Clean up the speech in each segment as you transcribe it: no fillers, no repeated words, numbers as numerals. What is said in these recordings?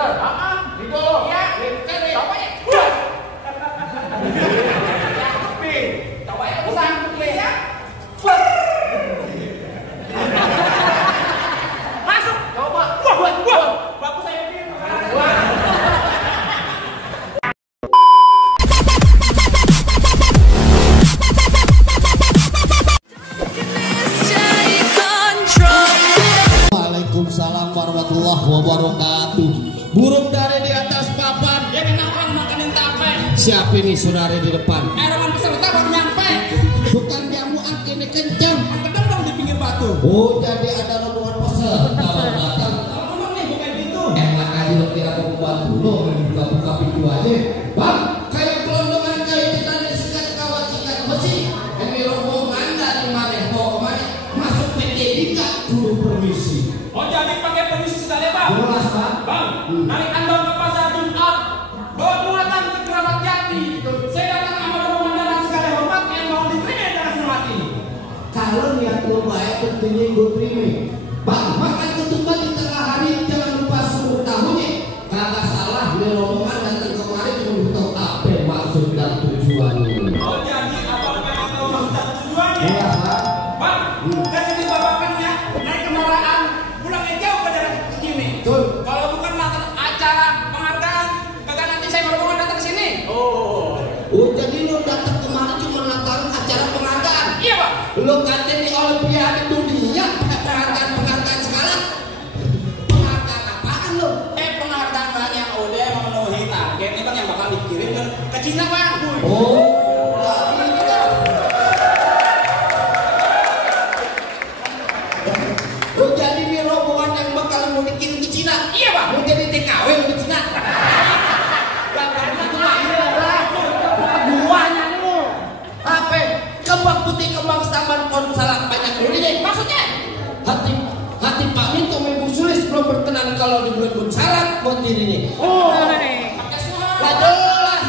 Bener. Gitu. Iya. Coba ya. Coba ya. Bukan. Iya. Masuk. Coba. Wah. Bagus saya ini. Wah. Waalaikumsalam warahmatullahi wabarakatuh. Burung dari di atas papan. Ya kenapa makanin tape? Siapa ini saudara di depan? Roman peserta baru nyampe. Bukan jamu ini kencang. Kedeng dong di pinggir batu. Oh, jadi ada rombongan peserta baru datang. Ngomong nih bukan gitu. Enak aja lo kira mau buat dulu, buka pintu aja. Bang, kayak gelondongan kayak kita disikat kawat sikat besi. Ini rombongan dari mana? Mau kemana? Masuk PT Dika dulu permisi. Oh jadi pakai permisi sekali bang? Jelas Pak. Bang, narik andong ke pasar Jumat. Bawa muatan ke Keramat Jati. Saya datang sama rombongan dengan segala hormat yang mau diterima dengan senang hati. Kalau niat lo baik tentunya gue terima. Bang, makan ketupat di tengah hari jangan lupa suruh tahunya. Kagak salah di rombongan datang kemarin cuma tahu apa maksud dan tujuannya. Oh jadi abang pengen tahu maksud dan tujuannya? Iya Pak. Bang, dari sini bapak kan ya naik kendaraan pulangnya jauh ke daerah segini. Betul. Kalau bukan latar acara penghargaan, kagak nanti saya rombongan datang ke sini. Oh jadi lo datang kemarin cuma lantaran acara penghargaan. Iya Pak. Lo katanya di Olimpiade dunia penghargaan segala. Penghargaan apaan lo? Penghargaan banyak udah memenuhi target ini bang yang bakal dikirim ke Cina bang. Oh. Lo jadi nih rombongan yang bakal mau dikirim ke Cina. Iya Pak. Mau jadi TKW lo di Cina. Buahnya lu. Apa? Kembang putih, kembang taman pohon salak banyak durinya. Maksudnya? Hati Pak Minto Ibu Sulis belum berkenan kalau di bulan salak buat dirinya. Oh. Pakai suara. Lah jelas.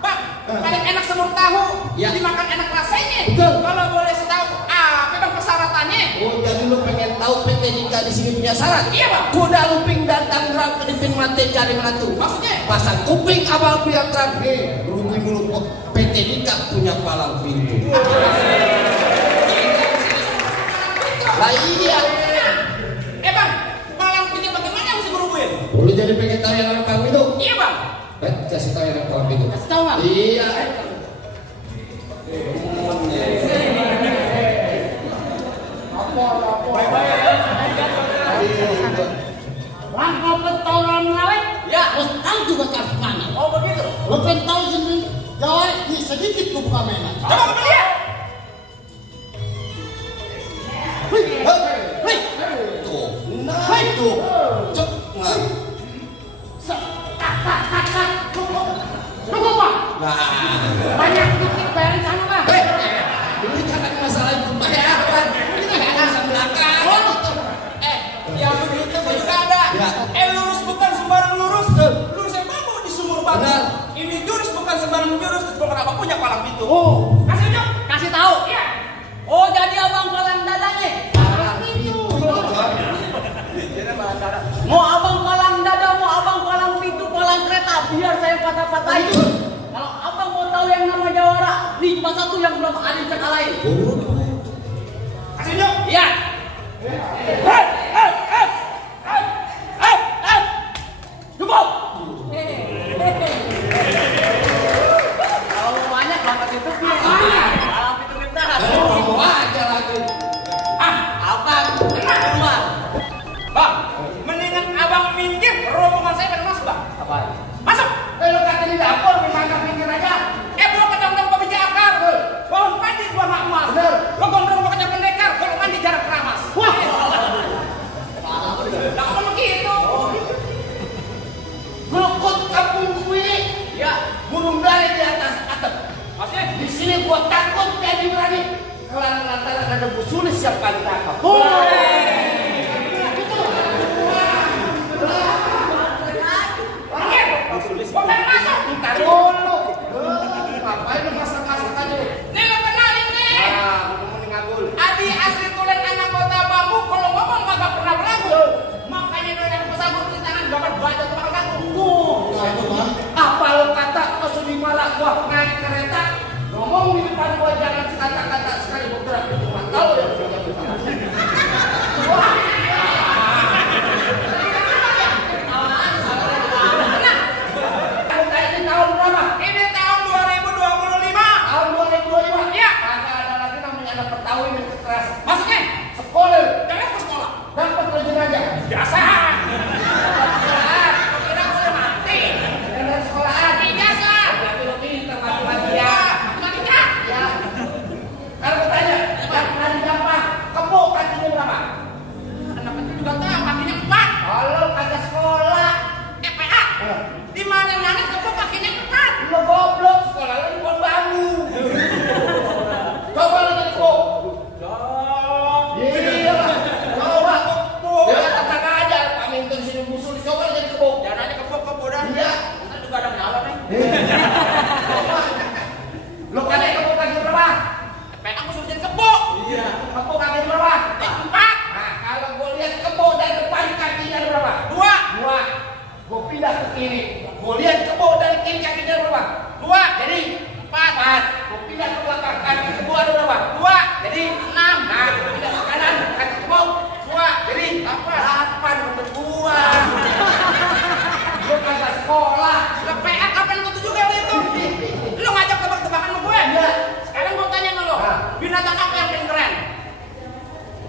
Bang, paling enak semur tahu. Ya. Dimakan enak rasanya. Betul. Kalau boleh setahu, apa bang persyaratannya? Oh jadi lu pengen tahu PT Dika di sini punya syarat? Iya Pak. Kuda lumping datang rang kedipin mati cari menantu. Maksudnya? Pasang kuping abal biar terang. Lumping dulu kok PT Dika punya palang pintu. Lah iya. Bang, malam pintu bagaimana mesti berhubungin? Lu jadi pengen tahu yang namanya palang pintu? Iya bang. Kasih tahu yang namanya palang pintu. Kasih tahu bang. Iya. Lang kau pentolan ngawet, Ya. terus tahu juga kasih mana. Oh begitu. Lo pentol sini, Jawa ini sedikit tuh buka mainan. Coba kita lihat. Tuh. Nah itu. Cek. Nah. Tunggu pak, Nah. banyak dikit bayarin sana pak. Ini jangan masalah pembayaran. Ini nggak bisa belakang. Yang begitu juga ada. Ya. Lurus bukan sembarang lurus. Lurus yang mau di sumur batu. Benar. Ini jurus bukan sembarang jurus. Kenapa punya palang pintu? Oh, Kasih Jok. kasih tahu. Iya. Oh jadi abang palang dadanya. Mau abang palang dada, mau abang palang pintu, palang kereta, biar saya patah-patahin. Kalau abang mau tahu yang nama jawara, ini cuma satu yang belum ada yang sekalahin. Kasih Jok. Iya. Cukup. Kalau banyak banget itu palang pintu rintahan. Kamu aja lagi. Abang, tenang keluar. Bang, mendingan abang minggir. Rombongan saya pada masuk bang. Apa? Masuk. Lo kata di dapur, minta pinggir aja. Belum kedong-dong pabija akar. Pohon padi buah mak emas. Bener. Lo gondrong makanya pendekar. Kalau mandi jarang keramas. Wah. Lah apa begitu? Gelukut kampung kuili. Ya. Burung dari di atas atap. Maksudnya? Di sini gua takut jadi berani. Kalau lantaran ada Bu Sulis yang paling takut. Gua pengen masuk. Ntar dulu. Ngapain lu masak-masak aja? Nih lo kenalin nih. Ngomongin ngagul. Adi asli tulen anak kota bambu. Kalau ngomong kagak pernah berlagu. Makanya doyan pesabur di tangan gambar baca tukang kaku.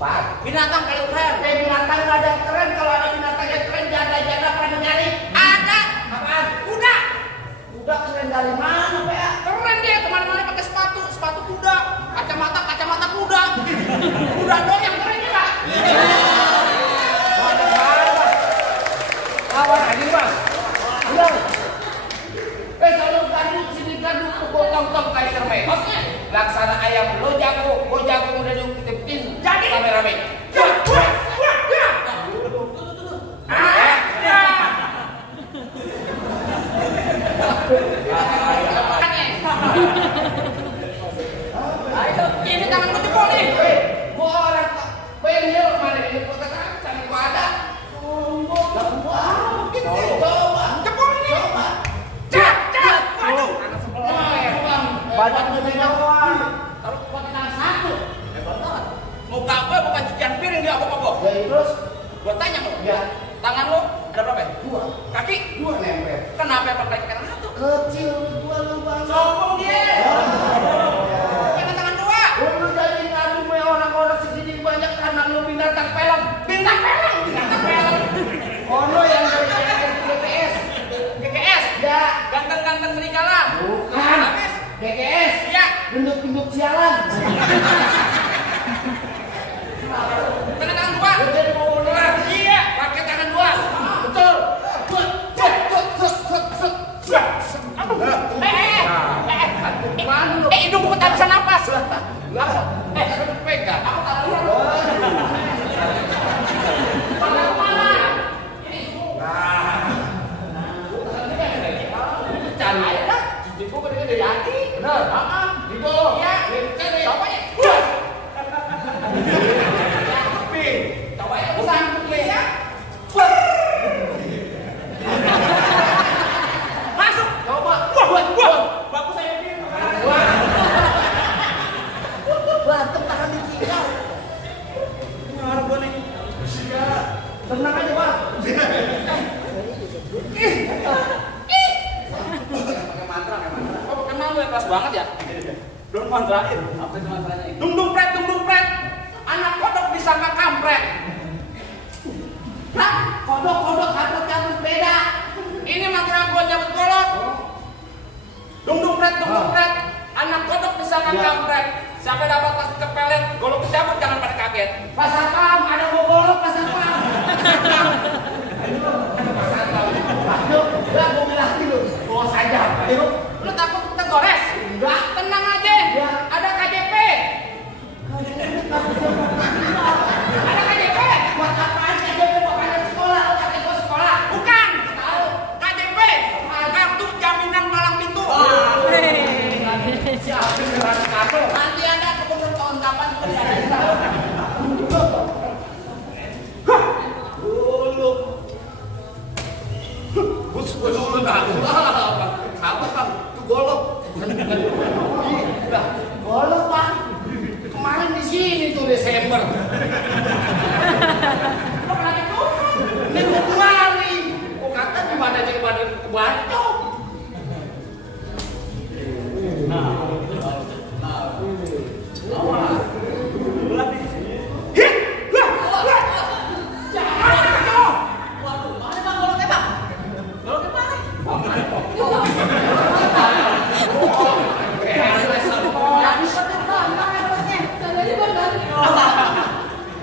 Pak, binatang paling keren. Binatang nggak ada yang keren. Kalau ada binatang yang keren, janda-janda pernah nyari. Ada. Apaan? Kuda. Kuda keren dari mana, Pak ya? Keren dia, kemana-mana pakai sepatu kuda, kacamata kuda. Kuda dong yang keren ya, Pak. Awas lagi, Mas. Udah. Kalau gandut sini gandut tuh potong-potong kayak cermek. Oke. Laksana ayam lo jago udah diuketin Jadi. rame-rame. Ayo, ini tanganku jebol nih. Gua orang penil mana ini kota kan gua ada. Coba. Jebol ini. Cak. Waduh. Banyak lebih doang. Taruh pakai tangan satu. Hebat banget. Muka gue bukan cucian piring dia obok-obok. Ya terus Gua tanya lo. ya Tangan lo ada berapa ya? 2 Kaki? nempel. Kenapa pakai tangan satu? Kecil 2 lubang. Sombong dia. Pakai tangan dua. Lu jadi ngadu me orang-orang segini banyak karena lu binatang pelang. Bintang pelang. Ono yang dari BPS. GGS. Ya, Ganteng-ganteng serigala. bukan. Habis. BKS. Iya. Gendut-gendut sialan. Pakai tangan dua. Lu jadi mau beneran. Iya. Pakai tangan dua. Betul. Hidung gua tak bisa napas. Pegang. Aku tak lihat. Mana? Cari Ayo dah. Ibu gede-gede yaki. Bener. Gitu. Iya. Cari. Coba ya. Coba ya. Bukan. Iya. Masuk. Coba. Wah. Bagus saya ini. Berantem tangan di kiri. Mana gua nih? Tenang aja, Pak. Pakai mantra. Oh, kenal lu ya keras banget ya? Belum mantrain. Apa itu mantranya? Dung dung pret. Anak kodok disangka kampret. Hah? Kodok kabut beda. Ini mantra gua nyabut golok. Dung pret. Anak kodok disangka kampret. Siapa dapat pasti kepelet, golok dicabut jangan pada kaget. Pasar pam, ada mau golok pasar pam. Aduh, udah mau melatih lu. Bawa saja. Ayo. Lu takut tergores? Enggak. Tenang aja. Ya. Ada KJP. Ada KJP. Buat apaan sih dia mau pakai sekolah? Lu pakai gua sekolah. Bukan. Tahu. KJP. Kartu jaminan palang pintu. Siapin dengan kartu. Nanti ada kebun tahun kapan juga ada di sana. Dulu. Bus dulu dah. Apa Bang? Itu golok. Golok, Bang. Kemarin di sini tuh Desember. Lo pernah itu? Minggu kemarin. Kok kata gimana jadi badan kebacok? Waduh, mana bang goloknya bang? Goloknya mana?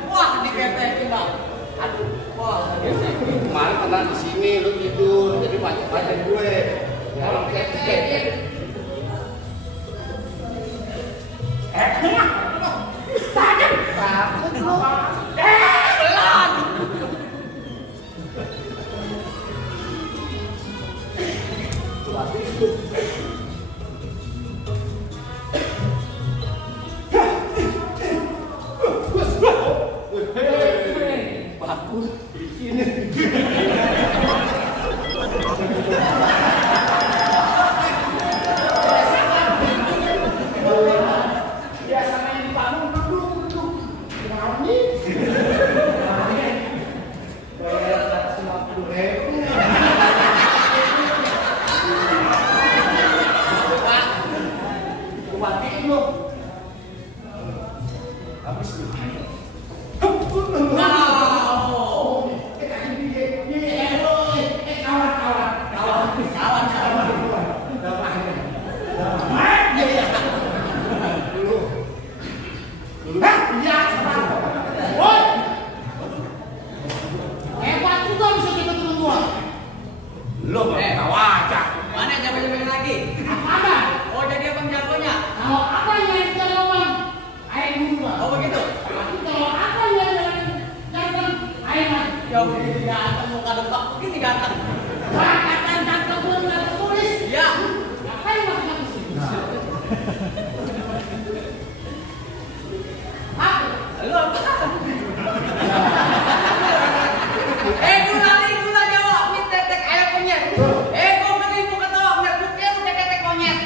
Wah, diketekin bang. Aduh, wah, diketekin. Kemarin kena di sini lu tidur jadi banyak gue. Kalau ketek. Takut lu. Belon. Bagus di sini. Biasa main di panggung duduk. Berani. Bayar 150.000. Pak, kuatin lu. Habis lu. ganteng muka depak begini ganteng. Wah, kata-kata belum nggak tertulis. Ya. Ngapain masuk ke sini? Apa? Lu apa? Gula Jawa, ini tetek ayam monyet. Gua beli bukan tawa, monyet putih, lu tetek monyet.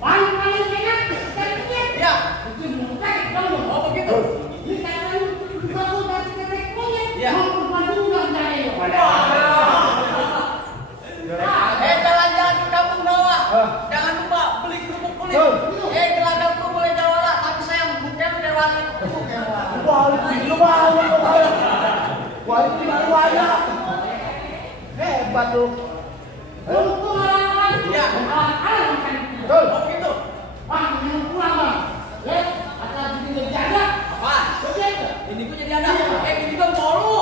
Paling enak, teteknya. Ya. Itu muka dong. Oh begitu. Ini katanya kamu dari tetek monyet. Ya. Mau Bandung nggak dari? Jalan-jalan di kampung Dawa. Jangan lupa beli kerupuk kulit. Geladak tuh boleh jawara, tapi sayang bukan dewani. Kualitas baru aja. Hebat lu. Untuk orang-orang. Ya. Orang-orang makan. Betul. Oh gitu. Bang, yang pulang bang. Ya, asal jadi jaga. Apa? Begitu. Ini gua jadi ada. Ini bang bolu.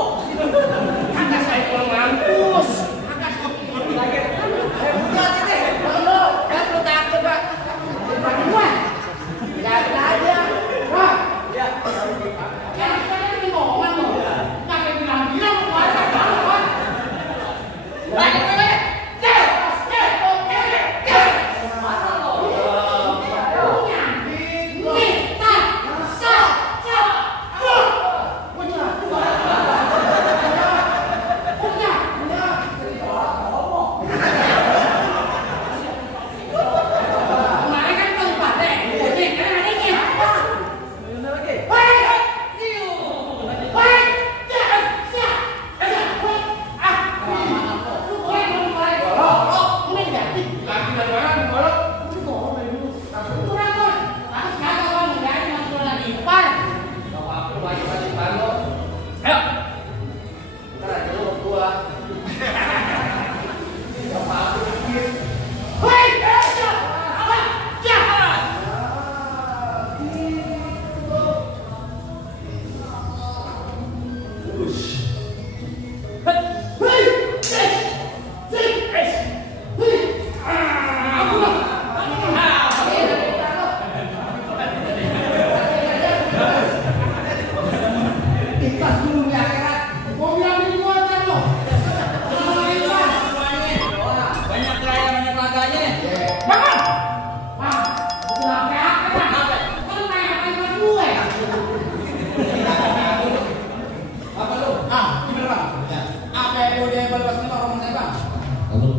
Kata saya kurang mampus. Bukan ini. Lu, kan lu takut bang. Depan gua. Jaga aja. Wah, Ya. kan saya ini ngomong loh. Sampai bilang-bilang gua ada apa? Lagi. Mana lo? Punya. Kita. Kemarin kan bang Pate. Jadi kan adiknya. Mana lagi? Banyak gaya, banyak laganya. Apa lu? Gimana bang? Apa yang mau dia balas ini orang mana bang? Lalu,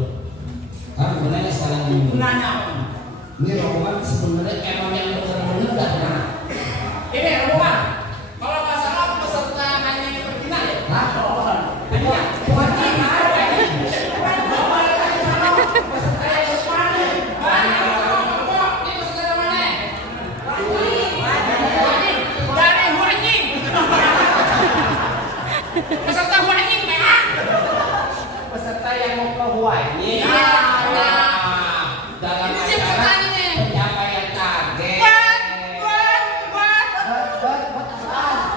kan sebenarnya sekarang ini, Nanya apa? ini rombongan sebenarnya emang yang benar-benar dah nah. Ini rombongan. Kalau nggak salah peserta hanya yang berkenan ya. Hah? Hanya. Peserta Huanying, Pak. Peserta yang mau ke Hawaii. Iya. Dalam Ini acara pesertanya. pencapaian target.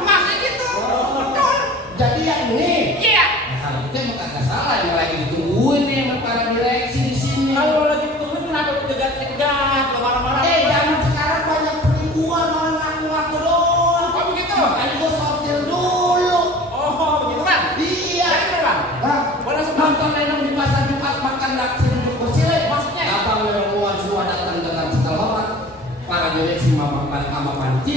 Masih gitu. Betul. Jadi yang ini. Iya. Kalau itu emang kagak salah yang lagi ditungguin nih sama para direksi di sini. Kalau lagi ditungguin kenapa lu tegat-tegat, lu marah-marah? Zaman sekarang banyak penipuan orang ngaku-ngaku doang. Oh begitu. Makanya gua sortir dulu. Oh begitu kan? Iya. Bener bang. Hah? Boleh sebut. Nonton lenong di pasar Jumat makan naksir untuk bersile. Maksudnya? Abang lewat semua datang dengan segala hormat. Para direksi mama panci